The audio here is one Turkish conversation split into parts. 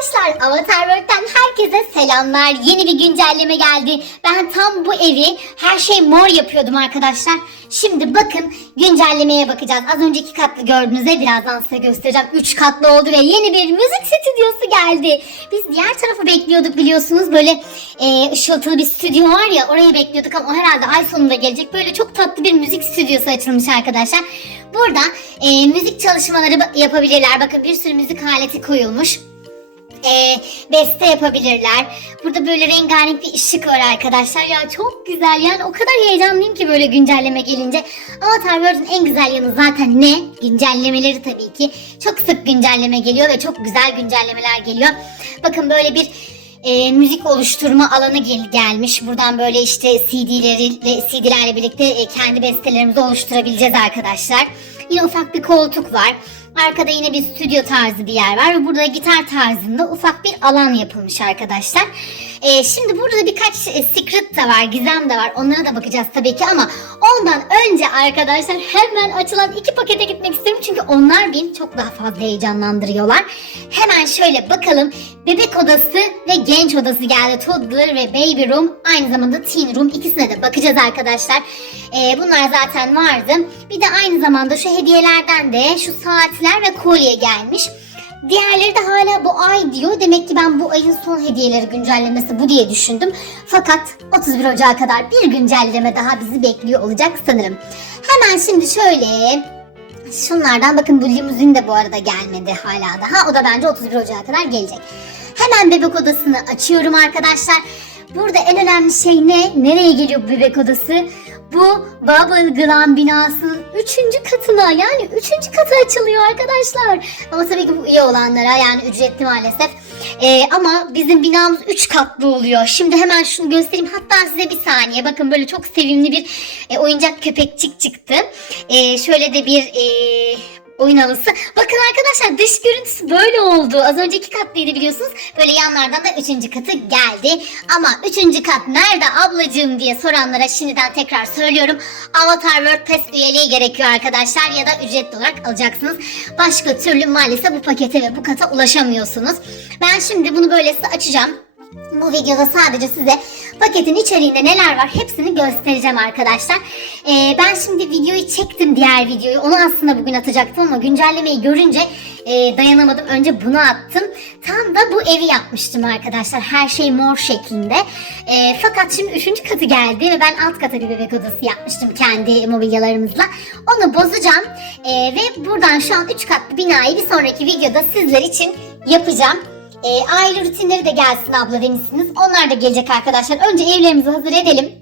Arkadaşlar Avatar World'den herkese selamlar. Yeni bir güncelleme geldi. Ben tam bu evi her şey mor yapıyordum arkadaşlar. Şimdi bakın güncellemeye bakacağız. Az önceki katlı gördüğünüz ev birazdan size göstereceğim. 3 katlı oldu ve yeni bir müzik stüdyosu geldi. Biz diğer tarafı bekliyorduk biliyorsunuz. Böyle e, ışıltılı bir stüdyo var ya orayı bekliyorduk ama o herhalde ay sonunda gelecek. Böyle çok tatlı bir müzik stüdyosu açılmış arkadaşlar. Burada e, müzik çalışmaları yapabilirler. Bakın bir sürü müzik aleti koyulmuş e, beste yapabilirler. Burada böyle rengarenk bir ışık var arkadaşlar. Ya çok güzel yani o kadar heyecanlıyım ki böyle güncelleme gelince. Avatar World'un en güzel yanı zaten ne? Güncellemeleri tabii ki. Çok sık güncelleme geliyor ve çok güzel güncellemeler geliyor. Bakın böyle bir e, müzik oluşturma alanı gel- gelmiş. Buradan böyle işte CD'leri CD'lerle birlikte e, kendi bestelerimizi oluşturabileceğiz arkadaşlar. Yine ufak bir koltuk var. Arkada yine bir stüdyo tarzı bir yer var ve burada gitar tarzında ufak bir alan yapılmış arkadaşlar. Ee, şimdi burada birkaç e, secret de var, gizem de var. Onlara da bakacağız tabii ki ama ondan önce arkadaşlar hemen açılan iki pakete gitmek istiyorum. Çünkü onlar beni çok daha fazla heyecanlandırıyorlar. Hemen şöyle bakalım. Bebek odası ve genç odası geldi. Toddler ve baby room. Aynı zamanda teen room. İkisine de bakacağız arkadaşlar. Ee, bunlar zaten vardı. Bir de aynı zamanda şu hediyelerden de şu saatler ve kolye gelmiş. Diğerleri de hala bu ay diyor. Demek ki ben bu ayın son hediyeleri güncellemesi bu diye düşündüm. Fakat 31 Ocağı kadar bir güncelleme daha bizi bekliyor olacak sanırım. Hemen şimdi şöyle şunlardan bakın bu limuzin de bu arada gelmedi hala daha. O da bence 31 Ocağı kadar gelecek. Hemen bebek odasını açıyorum arkadaşlar. Burada en önemli şey ne? Nereye geliyor bebek odası? Bu Bubble Glam binasının 3. katına yani 3. katı açılıyor arkadaşlar. Ama tabii ki bu üye olanlara yani ücretli maalesef. Ee, ama bizim binamız 3 katlı oluyor. Şimdi hemen şunu göstereyim. Hatta size bir saniye. Bakın böyle çok sevimli bir e, oyuncak köpekçik çıktı. E, şöyle de bir e, oyun halısı. Bakın arkadaşlar dış görüntüsü böyle oldu. Az önce iki katlıydı biliyorsunuz. Böyle yanlardan da üçüncü katı geldi. Ama üçüncü kat nerede ablacığım diye soranlara şimdiden tekrar söylüyorum. Avatar World Pass üyeliği gerekiyor arkadaşlar ya da ücretli olarak alacaksınız. Başka türlü maalesef bu pakete ve bu kata ulaşamıyorsunuz. Ben şimdi bunu böyle size açacağım. Bu videoda sadece size paketin içeriğinde neler var hepsini göstereceğim arkadaşlar. Ee, ben şimdi videoyu çektim diğer videoyu. Onu aslında bugün atacaktım ama güncellemeyi görünce e, dayanamadım. Önce bunu attım. Tam da bu evi yapmıştım arkadaşlar. Her şey mor şeklinde. E, fakat şimdi üçüncü katı geldi ve ben alt kata bir bebek odası yapmıştım kendi mobilyalarımızla. Onu bozacağım. E, ve buradan şu an üç katlı binayı bir sonraki videoda sizler için yapacağım. E, aile rutinleri de gelsin abla demişsiniz. Onlar da gelecek arkadaşlar. Önce evlerimizi hazır edelim.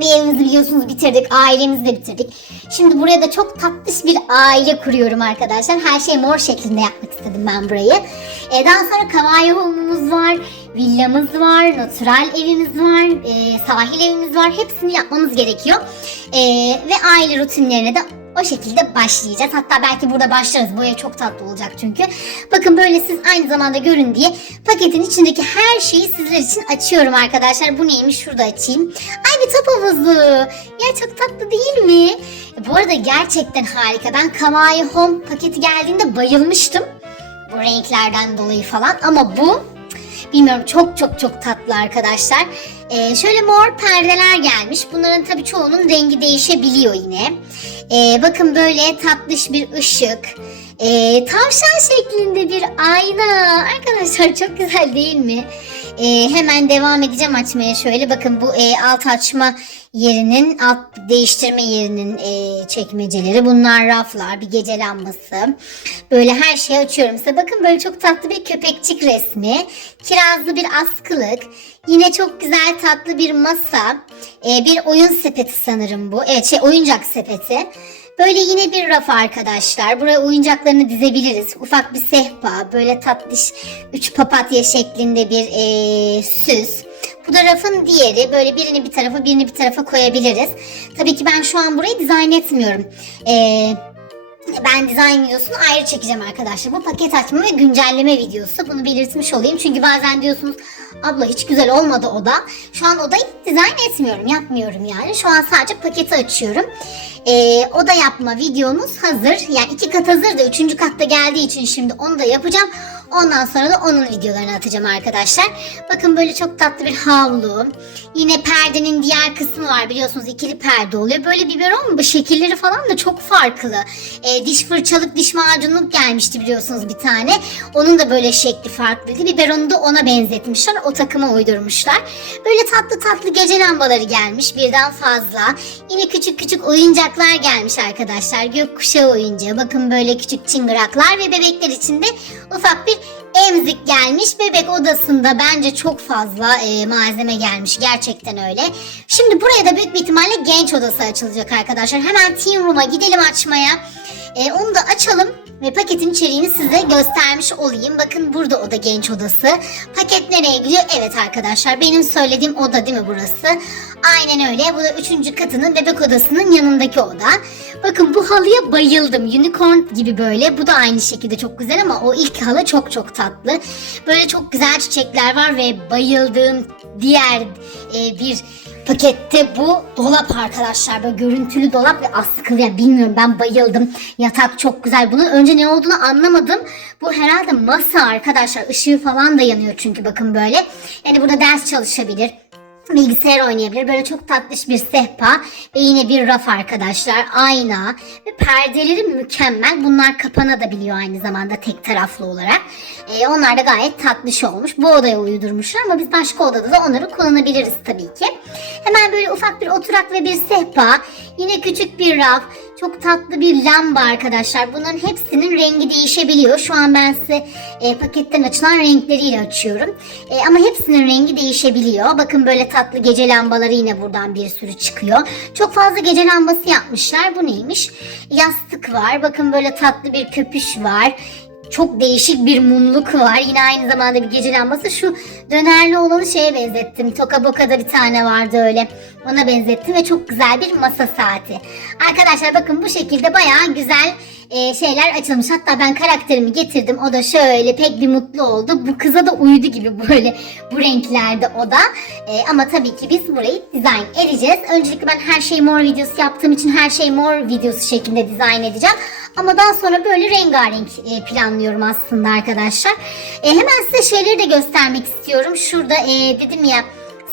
Bir evimizi biliyorsunuz bitirdik. Ailemizi de bitirdik. Şimdi buraya da çok tatlış bir aile kuruyorum arkadaşlar. Her şey mor şeklinde yapmak istedim ben burayı. E, daha sonra kawaii home'umuz var. Villamız var. Natural evimiz var. E, sahil evimiz var. Hepsini yapmamız gerekiyor. E, ve aile rutinlerine de o şekilde başlayacağız. Hatta belki burada başlarız. Ev çok tatlı olacak çünkü. Bakın böyle siz aynı zamanda görün diye paketin içindeki her şeyi sizler için açıyorum arkadaşlar. Bu neymiş? Şurada açayım. Ay bir top havuzu. Ya çok tatlı değil mi? Bu arada gerçekten harika. Ben Kawaii Home paketi geldiğinde bayılmıştım. Bu renklerden dolayı falan. Ama bu Bilmiyorum çok çok çok tatlı arkadaşlar. Ee, şöyle mor perdeler gelmiş. Bunların tabii çoğunun rengi değişebiliyor yine. Ee, bakın böyle tatlış bir ışık. Ee, tavşan şeklinde bir ayna. Arkadaşlar çok güzel değil mi? Ee, hemen devam edeceğim açmaya şöyle. Bakın bu e, alt açma yerinin, alt değiştirme yerinin e, çekmeceleri. Bunlar raflar, bir gece lambası. Böyle her şeyi açıyorum size. Bakın böyle çok tatlı bir köpekçik resmi. Kirazlı bir askılık. Yine çok güzel tatlı bir masa. E, bir oyun sepeti sanırım bu. Evet şey oyuncak sepeti. Böyle yine bir raf arkadaşlar. Buraya oyuncaklarını dizebiliriz. Ufak bir sehpa, böyle tatlış üç papatya şeklinde bir eee, süs. Bu da rafın diğeri. Böyle birini bir tarafa birini bir tarafa koyabiliriz. Tabii ki ben şu an burayı dizayn etmiyorum. Eee ben dizayn videosunu ayrı çekeceğim arkadaşlar. Bu paket açma ve güncelleme videosu. Bunu belirtmiş olayım. Çünkü bazen diyorsunuz abla hiç güzel olmadı oda. Şu an odayı dizayn etmiyorum. Yapmıyorum yani. Şu an sadece paketi açıyorum. Ee, oda yapma videomuz hazır. Yani iki kat hazır da üçüncü katta geldiği için şimdi onu da yapacağım. Ondan sonra da onun videolarını atacağım arkadaşlar. Bakın böyle çok tatlı bir havlu. Yine perdenin diğer kısmı var biliyorsunuz ikili perde oluyor. Böyle biberon? Bu şekilleri falan da çok farklı. E, diş fırçalık diş macunluk gelmişti biliyorsunuz bir tane. Onun da böyle şekli farklıydı. Biberonu da ona benzetmişler. O takıma uydurmuşlar. Böyle tatlı tatlı gece lambaları gelmiş birden fazla. Yine küçük küçük oyuncaklar gelmiş arkadaşlar. Gökkuşağı oyuncağı. Bakın böyle küçük çıngıraklar ve bebekler için de ufak bir emzik gelmiş. Bebek odasında bence çok fazla e, malzeme gelmiş. Gerçekten öyle. Şimdi buraya da büyük bir ihtimalle genç odası açılacak arkadaşlar. Hemen Teen Room'a gidelim açmaya. E, onu da açalım ve paketin içeriğini size göstermiş olayım. Bakın burada oda genç odası. Paket nereye gidiyor? Evet arkadaşlar benim söylediğim oda değil mi burası? Aynen öyle. Bu da üçüncü katının bebek odasının yanındaki oda. Bakın bu halıya bayıldım. Unicorn gibi böyle. Bu da aynı şekilde çok güzel ama o ilk halı çok çok tatlı. Böyle çok güzel çiçekler var ve bayıldığım diğer e, bir pakette bu dolap arkadaşlar. Böyle görüntülü dolap ve askılı. Ya bilmiyorum ben bayıldım. Yatak çok güzel. Bunun önce ne olduğunu anlamadım. Bu herhalde masa arkadaşlar. Işığı falan da yanıyor çünkü bakın böyle. Yani burada ders çalışabilir bilgisayar oynayabilir. Böyle çok tatlış bir sehpa ve yine bir raf arkadaşlar. Ayna ve perdeleri mükemmel. Bunlar kapanabiliyor aynı zamanda tek taraflı olarak. Ee, onlar da gayet tatlış olmuş. Bu odaya uydurmuşlar ama biz başka odada da onları kullanabiliriz tabii ki. Hemen böyle ufak bir oturak ve bir sehpa. Yine küçük bir raf. Çok tatlı bir lamba arkadaşlar. Bunların hepsinin rengi değişebiliyor. Şu an ben size e, paketten açılan renkleriyle açıyorum. E, ama hepsinin rengi değişebiliyor. Bakın böyle tatlı gece lambaları yine buradan bir sürü çıkıyor. Çok fazla gece lambası yapmışlar. Bu neymiş? Yastık var. Bakın böyle tatlı bir köpüş var. Çok değişik bir mumluk var. Yine aynı zamanda bir gece lambası. Şu dönerli olanı şeye benzettim. Toka Boka'da bir tane vardı öyle. Ona benzettim ve çok güzel bir masa saati. Arkadaşlar bakın bu şekilde bayağı güzel e, şeyler açılmış. Hatta ben karakterimi getirdim. O da şöyle pek bir mutlu oldu. Bu kıza da uydu gibi böyle bu renklerde o da. E, ama tabii ki biz burayı dizayn edeceğiz. Öncelikle ben her şey mor videosu yaptığım için her şey mor videosu şeklinde dizayn edeceğim. Ama daha sonra böyle rengarenk e, planlıyorum aslında arkadaşlar. E, hemen size şeyleri de göstermek istiyorum. Şurada e, dedim ya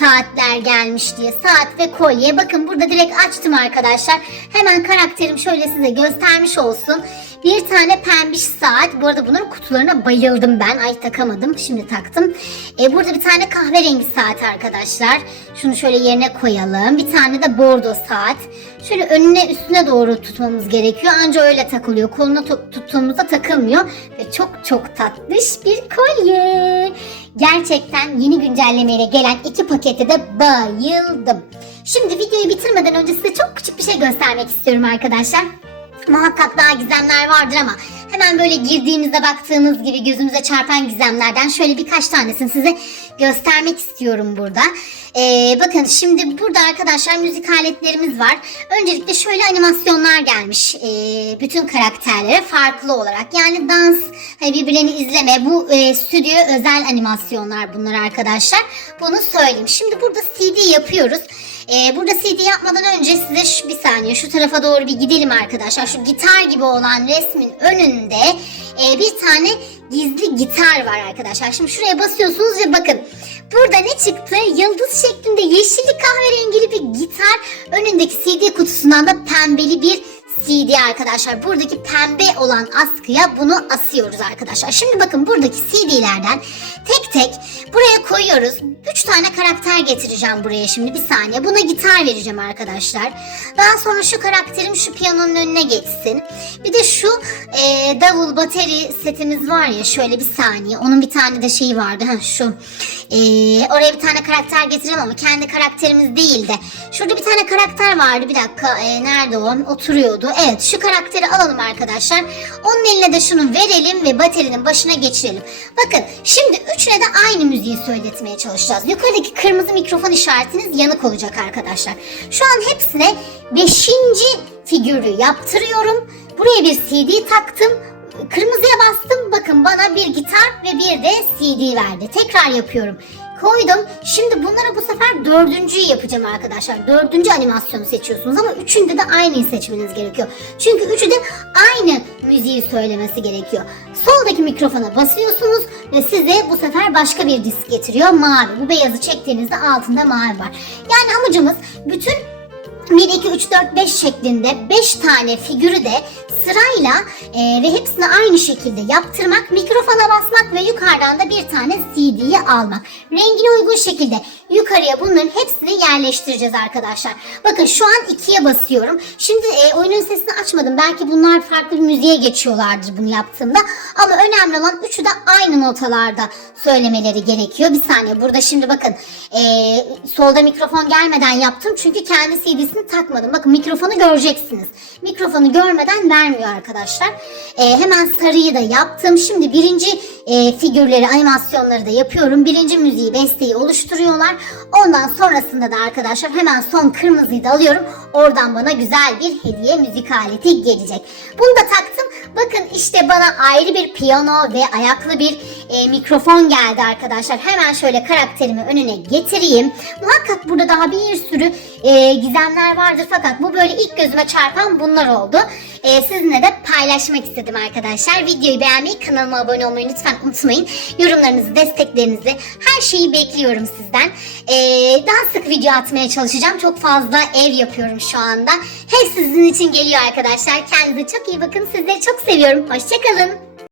saatler gelmiş diye. Saat ve kolye. Bakın burada direkt açtım arkadaşlar. Hemen karakterim şöyle size göstermiş olsun. Bir tane pembiş saat. Bu arada bunların kutularına bayıldım ben. Ay takamadım. Şimdi taktım. E, burada bir tane kahverengi saat arkadaşlar. Şunu şöyle yerine koyalım. Bir tane de bordo saat. Şöyle önüne üstüne doğru tutmamız gerekiyor. Anca öyle takılıyor. Koluna tu- tuttuğumuzda takılmıyor. Ve çok çok tatlış bir kolye. Gerçekten yeni güncellemeyle gelen iki pakete de bayıldım. Şimdi videoyu bitirmeden önce size çok küçük bir şey göstermek istiyorum arkadaşlar. Muhakkak daha gizemler vardır ama hemen böyle girdiğimizde baktığınız gibi gözümüze çarpan gizemlerden şöyle birkaç tanesini size göstermek istiyorum burada. Ee, bakın şimdi burada arkadaşlar müzik aletlerimiz var. Öncelikle şöyle animasyonlar gelmiş ee, bütün karakterlere farklı olarak. Yani dans, hani birbirlerini izleme bu e, stüdyo özel animasyonlar bunlar arkadaşlar. Bunu söyleyeyim. Şimdi burada CD yapıyoruz. Ee, burada CD yapmadan önce size şu, bir saniye şu tarafa doğru bir gidelim arkadaşlar. Şu gitar gibi olan resmin önünde e, bir tane gizli gitar var arkadaşlar. Şimdi şuraya basıyorsunuz ve bakın burada ne çıktı? Yıldız şeklinde yeşilli kahverengili bir gitar. Önündeki CD kutusundan da pembeli bir CD arkadaşlar. Buradaki pembe olan askıya bunu asıyoruz arkadaşlar. Şimdi bakın buradaki CD'lerden tek tek buraya koyuyoruz. 3 tane karakter getireceğim buraya şimdi bir saniye. Buna gitar vereceğim arkadaşlar. Daha sonra şu karakterim şu piyanonun önüne geçsin. Bir de şu e, davul bateri setimiz var ya şöyle bir saniye. Onun bir tane de şeyi vardı. Ha, şu e, oraya bir tane karakter getireceğim ama kendi karakterimiz değil de. Şurada bir tane karakter vardı. Bir dakika e, nerede o? Oturuyordu. Evet şu karakteri alalım arkadaşlar. Onun eline de şunu verelim ve baterinin başına geçirelim. Bakın şimdi üçüne de aynı müziği söyletmeye çalışacağız. Yukarıdaki kırmızı mikrofon işaretiniz yanık olacak arkadaşlar. Şu an hepsine beşinci figürü yaptırıyorum. Buraya bir CD taktım. Kırmızıya bastım. Bakın bana bir gitar ve bir de CD verdi. Tekrar yapıyorum. Koydum. Şimdi bunlara bu sefer dördüncüyü yapacağım arkadaşlar. Dördüncü animasyonu seçiyorsunuz ama üçünde de aynıyı seçmeniz gerekiyor. Çünkü üçü de aynı müziği söylemesi gerekiyor. Soldaki mikrofona basıyorsunuz ve size bu sefer başka bir disk getiriyor. Mavi. Bu beyazı çektiğinizde altında mavi var. Yani amacımız bütün 1, 2, 3, 4, 5 şeklinde 5 tane figürü de sırayla e, ve hepsini aynı şekilde yaptırmak, mikrofona basmak ve yukarıdan da bir tane CD'yi almak. Rengine uygun şekilde yukarıya bunların hepsini yerleştireceğiz arkadaşlar. Bakın şu an 2'ye basıyorum. Şimdi e, oyunun sesini açmadım. Belki bunlar farklı bir müziğe geçiyorlardır bunu yaptığımda. Ama önemli olan üçü de aynı notalarda söylemeleri gerekiyor. Bir saniye burada şimdi bakın e, solda mikrofon gelmeden yaptım. Çünkü kendi CD'sini takmadım. Bakın mikrofonu göreceksiniz. Mikrofonu görmeden vermiyor arkadaşlar. E, hemen sarıyı da yaptım. Şimdi birinci e, figürleri, animasyonları da yapıyorum. Birinci müziği, besteyi oluşturuyorlar. Ondan sonrasında da arkadaşlar hemen son kırmızıyı da alıyorum. Oradan bana güzel bir hediye müzik aleti gelecek. Bunu da taktım. Bakın işte bana ayrı bir piyano ve ayaklı bir e, mikrofon geldi arkadaşlar. Hemen şöyle karakterimi önüne getireyim. Muhakkak burada daha bir sürü e, gizemler vardır fakat bu böyle ilk gözüme çarpan bunlar oldu. E, sizinle de paylaşmak istedim arkadaşlar. Videoyu beğenmeyi, kanalıma abone olmayı lütfen unutmayın. Yorumlarınızı, desteklerinizi, her şeyi bekliyorum sizden. E, daha sık video atmaya çalışacağım. Çok fazla ev yapıyorum şu anda. Hep sizin için geliyor arkadaşlar. Kendinize çok iyi bakın. Sizleri çok seviyorum. Hoşçakalın.